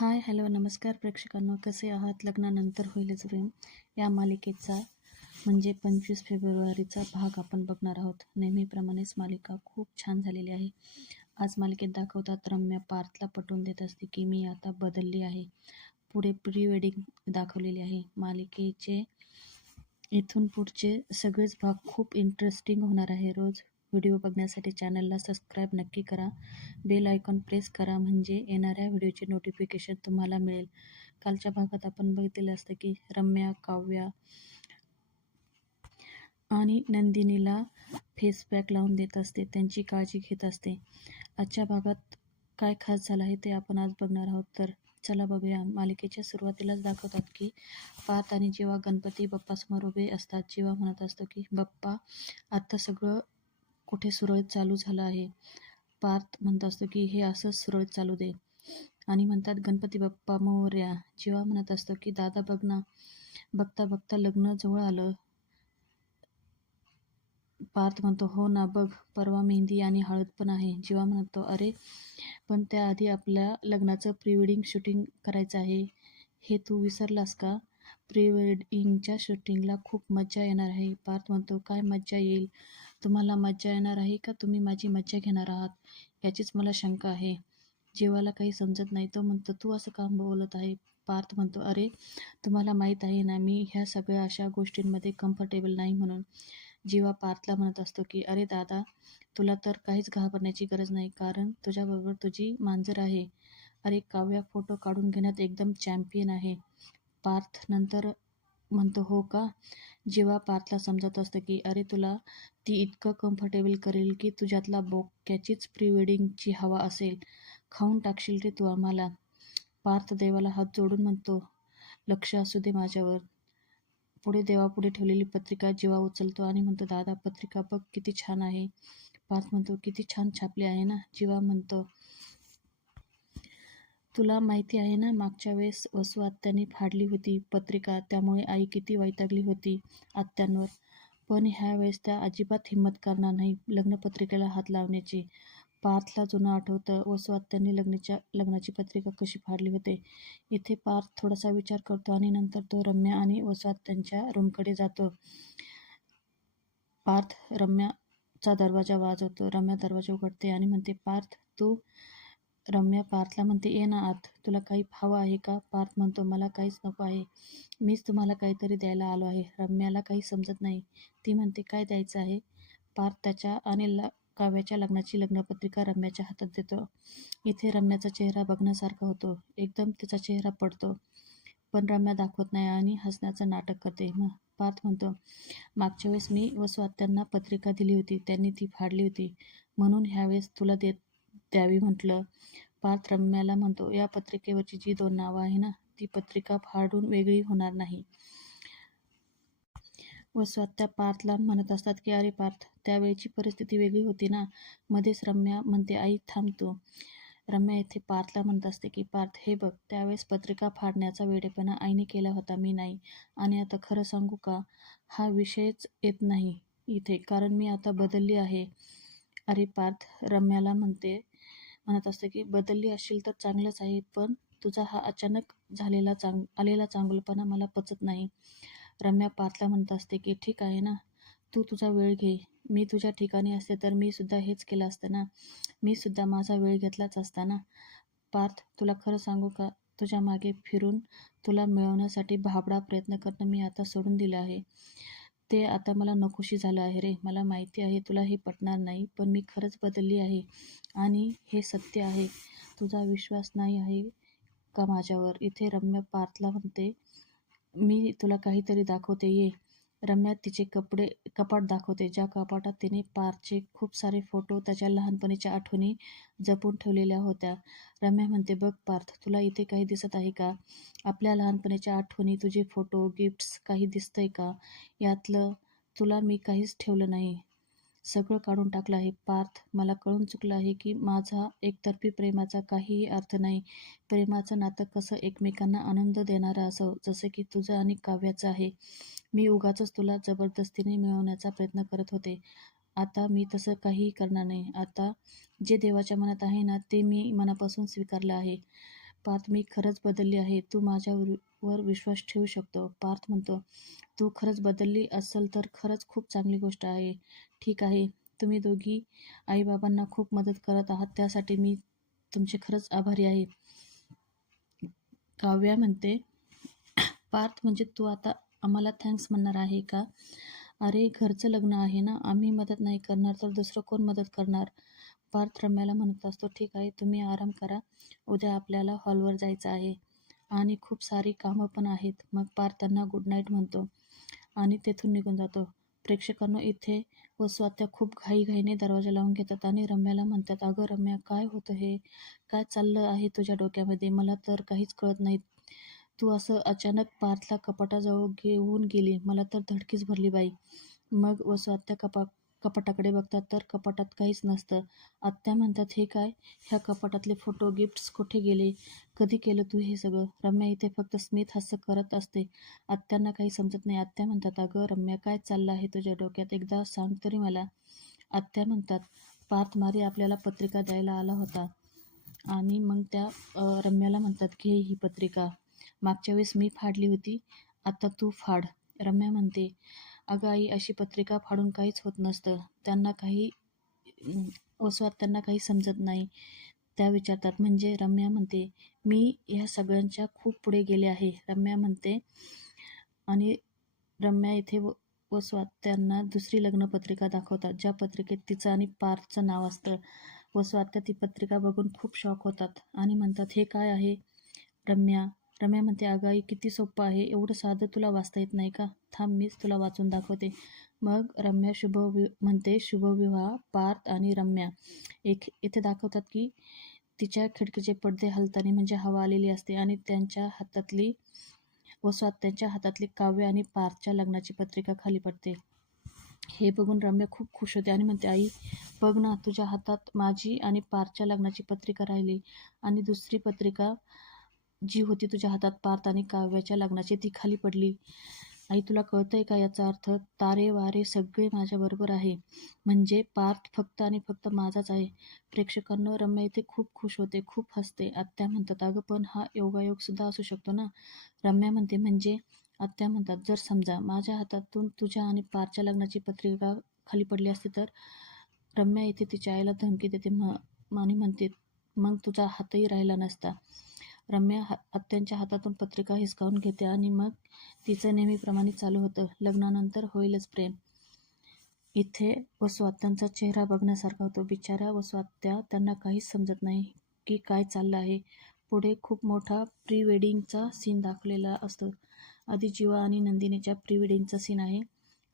हाय, hello, नमस्कार प्रेक्षकांनो. कसे आहात? लग्नानंतर होईलच प्रेम या मालिकेचा म्हणजे 25 फेब्रुवारीचा भाग आपण बघणार आहोत. नेहमीप्रमाणेच मालिका खूप छान झालेली आहे. आज मालिकेत दाखवतात रम्या पार्थला पटवून देत असते की मी आता बदलली आहे. पुढे प्री वेडिंग दाखवलेली आहे. मालिकेचे इथून पुढचे सगळेच भाग खूप इंटरेस्टिंग होणार आहे. रोज व्हिडिओ बघण्यासाठी चॅनलला सबस्क्राईब नक्की करा. बेल आयकॉन प्रेस करा म्हणजे येणाऱ्या व्हिडिओचे नोटिफिकेशन तुम्हाला मिळेल. कालच्या भागात आपण बघितलेलं असतं की रम्या, काव्या आणि नंदिनीला फेस पॅक लावून देत असते, त्यांची काळजी घेत असते. आजच्या भागात काय खास झालं आहे ते आपण आज बघणार आहोत. तर चला बघूया. मालिकेच्या सुरुवातीलाच दाखवतात की पार्थ आणि जेव्हा गणपती बाप्पासमोर उभे असतात, जेव्हा म्हणत असतो की बाप्पा आता सगळं कुठे सुरळीत चालू झालं आहे. पार्थ म्हणत असतो की हे असंच सुरळीत चालू दे आणि म्हणतात गणपती बाप्पा मोरया. जेव्हा म्हणत असतो की दादा बघ ना, बघता बघता लग्न जवळ आलं. पार्थ म्हणतो हो ना, बघ परवा मेहंदी आणि हळद पण आहे. जेव्हा म्हणतो अरे पण त्याआधी आपल्या लग्नाचं प्री वेडिंग शूटिंग करायचं आहे, हे तू विसरलास का? प्री वेडिंगच्या शूटिंगला खूप मजा येणार आहे. पार्थ म्हणतो काय मज्जा येईल? तुम्हाला मज्जा येणार आहे का तुम्ही माझी मज्जा घेणार आहात, याचीच मला शंका आहे. जीवाला काही समजत नाही. तो म्हणतो तू असं का बोलत आहे? पार्थ म्हणतो अरे तुम्हाला माहीत आहे ना मी ह्या सगळ्या अशा गोष्टींमध्ये कम्फर्टेबल नाही म्हणून. जीवा पार्थला म्हणत असतो की अरे दादा तुला तर काहीच घाबरण्याची गरज नाही, कारण तुझ्याबरोबर तुझी मांजर आहे. अरे काव्या फोटो काढून घेण्यात एकदम चॅम्पियन आहे. पार्थ नंतर म्हणतो हो का? जेव्हा पार्थला समजत असतं की अरे तुला ती इतकं कम्फर्टेबल करेल की तुझ्यातला बोक्याचीच प्री वेडिंगची हवा असेल. खाऊन टाकशील रे तू आम्हाला. पार्थ देवाला हात जोडून म्हणतो लक्ष असू दे माझ्यावर. पुढे देवापुढे ठेवलेली पत्रिका जेव्हा उचलतो आणि म्हणतो दादा पत्रिका बघ किती छान आहे. पार्थ म्हणतो किती छान छापली आहे ना. जेव्हा म्हणतो तुला माहिती आहे ना मागच्या वेळेस वसू आत्यांनी फाडली होती पत्रिका, त्यामुळे आई किती वैतागली होती आत्यांवर. पण ह्या वेळेस त्या अजिबात हिंमत करणार नाही लग्नपत्रिकेला हात लावण्याची. पार्थला जुनं आठवतं वसू आत्यांनी लग्नाची पत्रिका कशी फाडली होते. इथे पार्थ थोडासा विचार करतो आणि नंतर तो रम्या आणि वसू आत्यांच्या रूमकडे जातो. पार्थ रम्याचा दरवाजा वाजवतो. रम्या दरवाजा उघडते आणि म्हणते पार्थ तू. रम्या पार्थला म्हणते ये ना आत, तुला काही हवं आहे का? पार्थ म्हणतो मला काहीच नको आहे, मीच तुम्हाला काहीतरी द्यायला आलो आहे. रम्याला काही समजत नाही. ती म्हणते काय द्यायचं आहे? पार्थ त्याच्या आणि काव्याच्या लग्नाची लग्नपत्रिका रम्याच्या हातात देतो. इथे रम्याचा चेहरा बघण्यासारखा होतो. एकदम तिचा चेहरा पडतो, पण रम्या दाखवत नाही आणि हसण्याचं नाटक करते. पार्थ म्हणतो मागच्या वेळेस मी वसू आत्यांना पत्रिका दिली होती, त्यांनी ती फाडली होती, म्हणून ह्यावेळेस तुला द्यावी म्हटलं. पार्थ रम्याला म्हणतो या पत्रिकेवरची जी 2 नावं आहे ना, ती पत्रिका फाडून वेगळी होणार नाही. वसू आत्या पार्थला म्हणत असतात की अरे पार्थ त्यावेळची परिस्थिती वेगळी होती ना. मध्येच रम्या म्हणते आई थांब तू. रम्या इथे पार्थला म्हणत असते की पार्थ हे बघ त्यावेळेस पत्रिका फाडण्याचा वेडेपणा आईने केला होता, मी नाही. आणि आता खरं सांगू का, हा विषयच येत नाही इथे, कारण मी आता बदलली आहे. अरे पार्थ रम्याला म्हणत असते की बदलली असशील तर चांगलंच आहे, पण तुझा हा अचानक आलेला चांगुलपणा मला पचत नाही. रम्या पार्थला म्हणत असते की ठीक आहे ना, तू तुझा वेळ घे. मी तुझ्या ठिकाणी असते तर मी सुद्धा हेच केलं असतं ना, मी सुद्धा माझा वेळ घेतलाच असता ना. पार्थ तुला खरं सांगू का, तुझ्या मागे फिरून तुला मिळवण्यासाठी भाबडा प्रयत्न करणं मी आता सोडून दिलं आहे. ते आता मला नकोशी झालं आहे रे. मला माहिती आहे तुला हे पटणार नाही, पण मी खरंच बदलली आहे आणि हे सत्य आहे. तुझा विश्वास नाही आहे का माझ्यावर? इथे रम्या पार्थला म्हणते मी तुला काहीतरी दाखवते ये. रम्या तिचे कपाट दाखवते, ज्या कपाटात तिने पार्थचे खूप सारे फोटो, त्याच्या लहानपणीच्या आठवणी जपून ठेवलेल्या होत्या. रम्या म्हणते बघ पार्थ तुला इथे काही दिसत आहे का? आपल्या लहानपणीच्या आठवणी, तुझे फोटो, गिफ्ट्स काही दिसतंय का? यातलं तुला मी काहीच ठेवलं नाही, सगळं काढून टाकलं आहे. पार्थ मला कळून चुकलं आहे की माझा एकतर्फी प्रेमाचा काहीही अर्थ नाही. प्रेमाचं नातं कसं एकमेकांना आनंद देणारं असावं, जसं की तुझं आणि काव्याचं आहे. मी उगाचच तुला जबरदस्तीने मिळवण्याचा प्रयत्न करत होते. आता मी तसं काहीही करणार नाही. आता जे देवाच्या मनात आहे ना, ते मी मनापासून स्वीकारलं आहे. पार्थ, मी खरंच बदलली आहे. तू माझ्यावर विश्वास ठेवू शकतो. पार्थ म्हणतो, तू खरंच बदलली असेल तर खरंच खूप चांगली गोष्ट आहे. ठीक आहे, तुम्ही दोघी आईबाबांना खूप मदत करत आहात त्यासाठी मी तुमचे खरंच आभारी आहे. काव्या म्हणते, पार्थ म्हणजे तू आता आम्हाला थँक्स म्हणणार आहे का? अरे घरचं लग्न आहे ना, आम्ही मदत नाही करणार तर दुसरं कोण मदत करणार? पार्थ रम्याला म्हणत असतो, ठीक आहे तुम्ही आराम करा, उद्या आपल्याला हॉलवर जायचं आहे आणि खूप सारी कामं पण आहेत. मग पार्थ त्यांना गुड नाईट म्हणतो आणि तेथून निघून जातो. प्रेक्षकांना इथे व स्वात्या खूप घाईघाईने दरवाजा लावून घेतात आणि रम्याला म्हणतात, अगं रम्या, काय होतं हे? काय चाललं आहे तुझ्या डोक्यामध्ये? मला तर काहीच कळत नाही. तू असं अचानक पार्थला कपाटाजवळ घेऊन गेली, मला तर धडकीच भरली बाई. मग वसू आत्या कपाटाकडे बघतात तर कपाटात काहीच नसतं. आत्या म्हणतात, हे काय? ह्या कपाटातले फोटो, गिफ्ट्स कुठे गेले? कधी केलं तू हे सगळं? रम्या इथे फक्त स्मित हास्य करत असते. आत्यांना काही समजत नाही. आत्या म्हणतात, अगं रम्या, काय चाललं आहे तुझ्या डोक्यात? एकदा सांग तरी मला. आत्या म्हणतात, पार्थ मारी आपल्याला पत्रिका द्यायला आला होता. आणि मग त्या रम्याला म्हणतात, घे ही पत्रिका. मागच्या वेळेस मी फाडली होती, आता तू फाड. रम्या म्हणते, अगं आई, अशी पत्रिका फाडून काहीच होत नसतं. त्यांना काही वसवात त्यांना काही समजत नाही. त्या विचारतात, म्हणजे? रम्या म्हणते, मी ह्या सगळ्यांच्या खूप पुढे गेले आहे. रम्या म्हणते आणि रम्या इथे वसवात त्यांना दुसरी लग्नपत्रिका दाखवतात, ज्या पत्रिकेत तिचं आणि पार्थचं नाव असतं. वसवात्या ती पत्रिका बघून खूप शॉक होतात आणि म्हणतात, हे काय आहे? रम्या रम्या म्हणते, अगं आई, किती सोपं आहे, एवढं साधं तुला वाचता येत नाही का? थांब, मीच तुला वाचून दाखवते. मग रम्या म्हणते, शुभविवाह पार्थ आणि रम्या. इथे दाखवतात की तिच्या खिडकीचे पडदे हलताना, म्हणजे हवा आलेली असते आणि त्यांच्या हातातली त्यांच्या हातातली काव्य आणि पार्थच्या लग्नाची पत्रिका खाली पडते. हे बघून रम्या खूप खुश होते आणि म्हणते, आई बघ ना, तुझ्या हातात माझी आणि पार्थच्या लग्नाची पत्रिका राहिली आणि दुसरी पत्रिका जी होती तुझ्या हातात पार्थ आणि काव्याच्या लग्नाची, ती खाली पडली. आई, तुला कळतंय का याचा अर्थ? तारे वारे सगळे माझ्याबरोबर आहे, म्हणजे पार्थ फक्त आणि फक्त माझाच आहे. प्रेक्षकांना रम्या इथे खूप खुश होते, खूप हसते. आत्या म्हणतात, अगं पण हा योगायोग सुद्धा असू शकतो ना? रम्या म्हणते, म्हणजे? आत्या म्हणतात, जर समजा माझ्या हातातून तुझ्या आणि पार्थच्या लग्नाची पत्रिका खाली पडली असती तर? रम्या इथे तिच्या आईला धमकी देते आणि म्हणते, मग तुझा हातही राहिला नसता. रम्या आत्यांच्या हातातून पत्रिका हिसकावून घेते आणि मग तिचं नेहमीप्रमाणे चालू होतं, लग्नानंतर होईलच प्रेम. इथे वसुआत्यांचा चेहरा बघण्यासारखा होतो. बिचाऱ्या वसुआत्या, त्यांना काहीच समजत नाही की काय चाललं आहे. पुढे खूप मोठा प्री वेडिंगचा सीन दाखवलेला असतो. आधी जीवा आणि नंदिनीच्या प्री वेडिंगचा सीन आहे.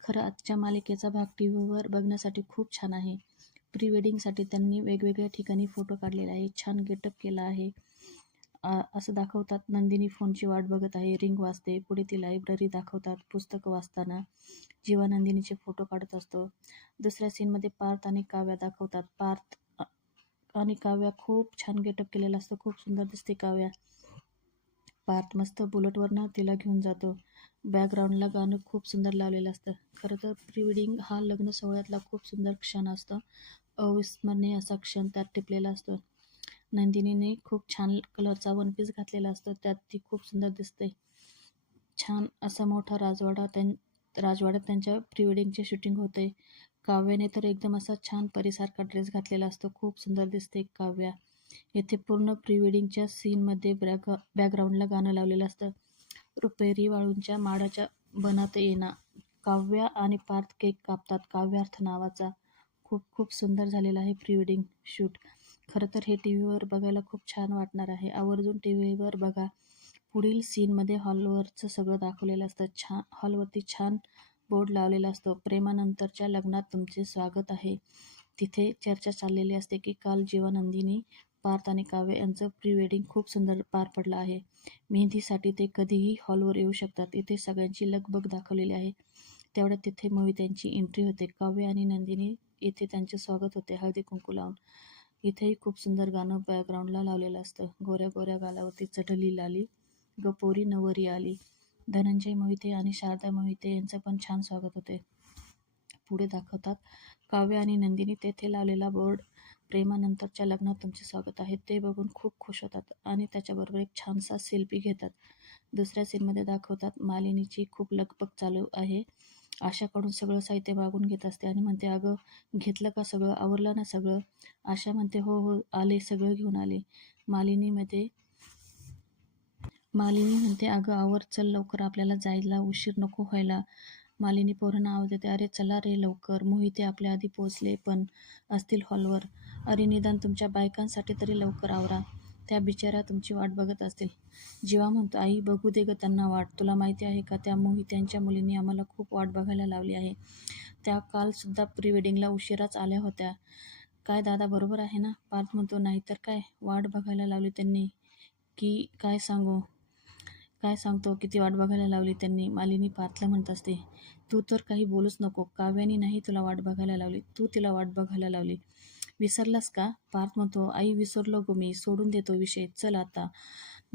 खरं आजच्या मालिकेचा भाग टीव्हीवर बघण्यासाठी खूप छान आहे. प्री वेडिंगसाठी त्यांनी वेगवेगळ्या ठिकाणी फोटो काढलेले आहे, छान गेटअप केला आहे. असं दाखवतात, नंदिनी फोनची वाट बघत आहे, रिंग वाजते. पुढे ती लायब्ररी दाखवतात, पुस्तकं वाचताना जीवा नंदिनीचे फोटो काढत असतो. दुसऱ्या सीनमध्ये पार्थ आणि काव्या दाखवतात. पार्थ आणि काव्या खूप छान गेटअप केलेला असतो, खूप सुंदर दिसते काव्या. पार्थ मस्त बुलेटवरनं तिला घेऊन जातो. बॅकग्राऊंडला गाणं खूप सुंदर लावलेलं असतं. खरं तर प्री वेडिंग हा लग्न सोहळ्यातला खूप सुंदर क्षण असतो. अविस्मरणीय असा क्षण त्यात टिपलेला असतो. नंदिनीने खूप छान कलरचा वन पीस घातलेला असतो, त्यात ती खूप सुंदर दिसते. छान असा मोठा राजवाड्यात त्यांच्या प्री वेडिंगचे शूटिंग होते. काव्याने तर एकदम असा छान परीसारखा ड्रेस घातलेला असतो, खूप सुंदर दिसते काव्या. येथे पूर्ण प्री वेडिंगच्या सीनमध्ये बॅकग्राऊंडला गाणं लावलेलं असतं, रुपेरी वाळूंच्या माडाच्या बनात येणा. काव्या आणि पार्थ केक कापतात, काव्यार्थ नावाचा. खूप खूप सुंदर झालेला आहे प्री वेडिंग शूट. खरं तर हे टीव्हीवर बघायला खूप छान वाटणार आहे, आवर्जून टीव्हीवर बघा. पुढील सीनमध्ये हॉलवरचं सगळं दाखवलेलं असतं. हॉलवरती छान बोर्ड लावलेला असतो, प्रेमानंतरच्या लग्नात तुमचे स्वागत आहे. तिथे चर्चा चाललेली असते की काल जीवा नंदिनी, पार्थ आणि काव्य यांचं प्री वेडिंग खूप सुंदर पार पडलं आहे. मेहंदीसाठी ते कधीही हॉलवर येऊ शकतात. इथे सगळ्यांची लगबग दाखवलेली आहे. तेवढ्यात तिथे मोहित्यांची एंट्री होते. काव्य आणि नंदिनी येथे त्यांचे स्वागत होते हळदी कुंकू लावून. इथेही खूप सुंदर गाणं बॅकग्राऊंडला लावलेलं असतं. गोऱ्या गोऱ्या गालावरती चढली लाली, ग पोरी नवरी आली. धनंजय मोहिते आणि शारदा मोहिते यांचं पण छान स्वागत होते. पुढे दाखवतात, काव्य आणि नंदिनी तेथे लावलेला बोर्ड प्रेमानंतरच्या लग्नात तुमचे स्वागत आहे. ते बघून खूप खुश होतात आणि त्याच्याबरोबर एक छानसा सेल्फी घेतात. दुसऱ्या सीनमध्ये दाखवतात मालिनीची खूप लगबग चालू आहे. आशाकडून सगळं साहित्य मागून घेत असते आणि म्हणते, अगं घेतलं का सगळं, आवरलं ना सगळं? आशा म्हणते, हो हो आले, सगळं घेऊन आले. मालिनी म्हणते, अगं आवर, चल लवकर, आपल्याला जायला उशीर नको व्हायला. मालिनी पोरांना आवाज देते, अरे चला रे लवकर, मोहिते आपल्या आधी पोहोचले पण असतील हॉलवर. अरे निदान तुमच्या बायकांसाठी तरी लवकर आवरा, त्या बिचाऱ्या तुमची वाट बघत असतील. जीवा म्हणतो, आई बघू दे ग त्यांना वाट. तुला माहिती आहे का, त्या मोहित्यांच्या मुलींनी आम्हाला खूप वाट बघायला लावली आहे. त्या कालसुद्धा प्री वेडिंगला उशिराच आल्या होत्या. काय दादा बरोबर आहे ना? पार्थ म्हणतो, नाही तर काय, वाट बघायला लावली त्यांनी की काय सांगतो, किती वाट बघायला लावली त्यांनी. मालिनी पार्थला म्हणत असते, तू तर काही बोलूच नको, काव्यानी नाही तुला वाट बघायला लावली, तू तिला वाट बघायला लावली. विसरलास का? पार्थ म्हणतो, आई विसरलो गो मी, सोडून देतो विषय, चल आता,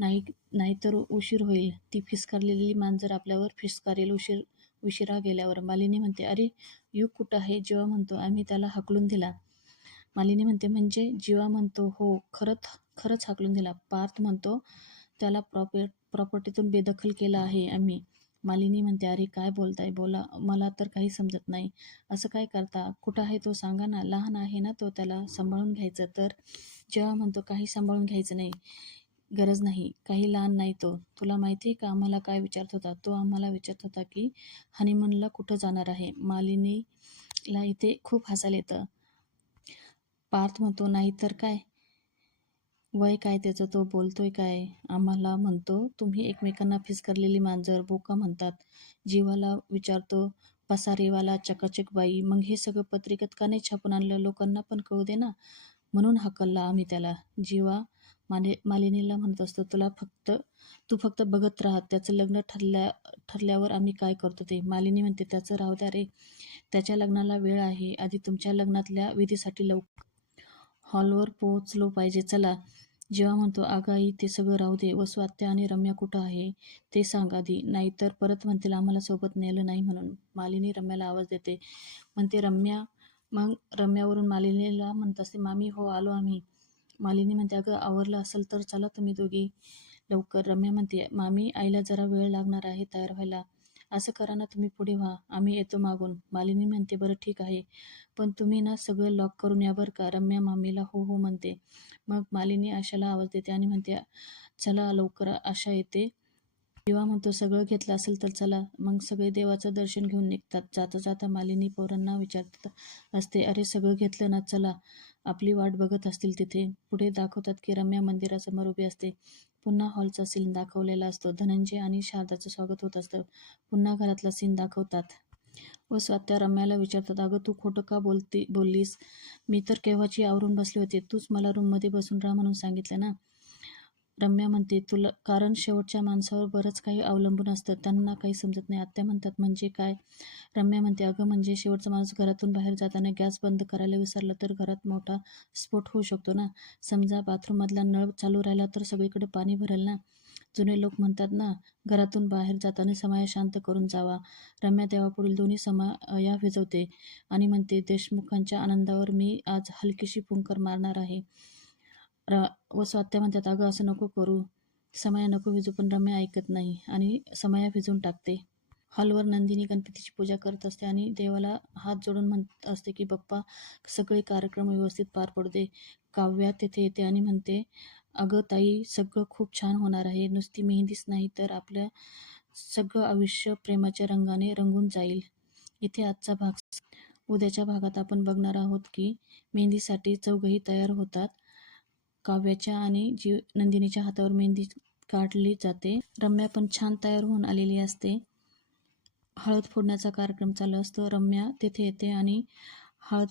नाहीतर उशीर होईल. ती फिसकारलेली मांजर आपल्यावर फिसकारेल उशिरा गेल्यावर. मालिनी म्हणते, अरे युग कुठं आहे? जीवा म्हणतो, आम्ही त्याला हाकलून दिला. मालिनी म्हणते, म्हणजे? जीवा म्हणतो, हो खरंच हाकलून दिला. पार्थ म्हणतो, त्याला प्रॉपर्टीतून बेदखल केला आहे आम्ही. मालिनी म्हणते, अरे काय बोलताय, बोला, मला तर काही समजत नाही. असं काय करता? कुठं आहे तो सांगा ना, लहान आहे ना तो, त्याला सांभाळून घ्यायचं तर. जेव्हा म्हणतो, काही सांभाळून घ्यायचं नाही, गरज नाही, काही लहान नाही तो. तुला माहिती आहे का आम्हाला काय विचारत होता? तो आम्हाला विचारत होता की हनीमूनला कुठं जाणार आहे. मालिनीला इथे खूप हसायला येतं. पार्थ म्हणतो, नाही तर काय, वय काय त्याचं, तो बोलतोय काय? आम्हाला म्हणतो तुम्ही एकमेकांना फिसकारलेली मांजर, बोका म्हणतात. जीवाला विचारतो, पसारेवाला, चकाचक बाई. मग हे सगळं पत्रिकेत का नाही छापून आणलं? लोकांना पण कळू दे ना. म्हणून हाकलला आम्ही त्याला. जीवा मालिनीला म्हणत असतो, तू फक्त बघत राहा, त्याचं लग्न ठरल्यावर आम्ही काय करतो ते. मालिनी म्हणते, त्याचं राहू द्या रे, त्याच्या लग्नाला वेळ आहे. आधी तुमच्या लग्नातल्या विधीसाठी हॉलवर पोहोचलो पाहिजे, चला. जेव्हा म्हणतो, अगं आई ते सगळं राहू दे, वसू आत्या आणि रम्या कुठं आहे ते सांग आधी, नाहीतर परत म्हणतील आम्हाला सोबत नेलं नाही म्हणून. मालिनी रम्याला आवाज देते, म्हणते रम्या. मग रम्यावरून मालिनीला म्हणत असते, मामी हो आलो आम्ही. मालिनी म्हणते, अगं आवरलं असेल तर चला तुम्ही दोघी लवकर. रम्या म्हणते, मामी आईला जरा वेळ लागणार आहे तयार व्हायला. असं करा ना, तुम्ही पुढे व्हा, आम्ही येतो मागून. मालिनी म्हणते, बरं ठीक आहे, पण तुम्ही ना सगळं लॉक करून या बरं का. रम्या मामीला हो हो म्हणते. मग मालिनी आशाला आवाज देते आणि म्हणते, चला लवकर. आशा येते. जीवा म्हणतो, सगळं घेतलं असेल तर चला. मग सगळे देवाचं दर्शन घेऊन निघतात. जाता जाता मालिनी पोरांना विचारत असते, अरे सगळं घेतलं ना, चला, आपली वाट बघत असतील तिथे. पुढे दाखवतात की रम्या मंदिरासमोर उभी असते. पुन्हा हॉलचा सीन दाखवलेला असतो. धनंजय आणि शारदाचं स्वागत होत असतं. पुन्हा घरातला सीन दाखवतात. व स्वात्या रम्याला विचारतात, अगं तू खोटं का बोललीस? मी तर केव्हाची आवरून बसले होते, तूच मला रूममध्ये बसून राहा म्हणून सांगितलं ना. रम्या म्हणते, तुला कारण शेवटच्या माणसावर बरंच काही अवलंबून असतं, त्यांना काही समजत नाही. आत्या म्हणतात, म्हणजे काय? रम्या म्हणते, अगं म्हणजे शेवटचा माणूस घरातून बाहेर जाताना गॅस बंद करायला विसरला तर घरात मोठा स्फोट होऊ शकतो ना. समजा बाथरूममधला नळ चालू राहिला तर सगळीकडे पाणी भरेल ना. जुने लोक म्हणतात ना, घरातून बाहेर जाताना समया शांत करून जावा. रम्या देवापुढील दोन्ही समया विझवते आणि म्हणते, देशमुखांच्या आनंदावर मी आज हलकीशी फुंकर मारणार आहे. व स्वात्या म्हणतात, अगं असं नको करू, समया नको विजू. पण रम्या ऐकत नाही आणि समया विजून टाकते. हॉलवर नंदिनी गणपतीची पूजा करत असते आणि देवाला हात जोडून म्हणत असते की बाप्पा सगळे कार्यक्रम व्यवस्थित पार पडू दे. काव्या तेथे येते आणि म्हणते, अगं ताई सगळं खूप छान होणार आहे, नुसती मेहंदीच नाही तर आपलं सगळं आयुष्य प्रेमाच्या रंगाने रंगून जाईल. इथे आजचा भाग. उद्याच्या भागात आपण बघणार आहोत की मेहंदीसाठी चौघही तयार होतात. काव्याच्या आणि नंदिनीच्या हातावर मेहंदी काढली जाते. रम्या पण छान तयार होऊन आलेली असते. हळद फोडण्याचा कार्यक्रम चालू असतो. रम्या तिथे येते आणि हळद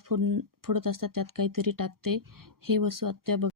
फोडत असतात, त्यात काहीतरी टाकते. हे वसू आत्या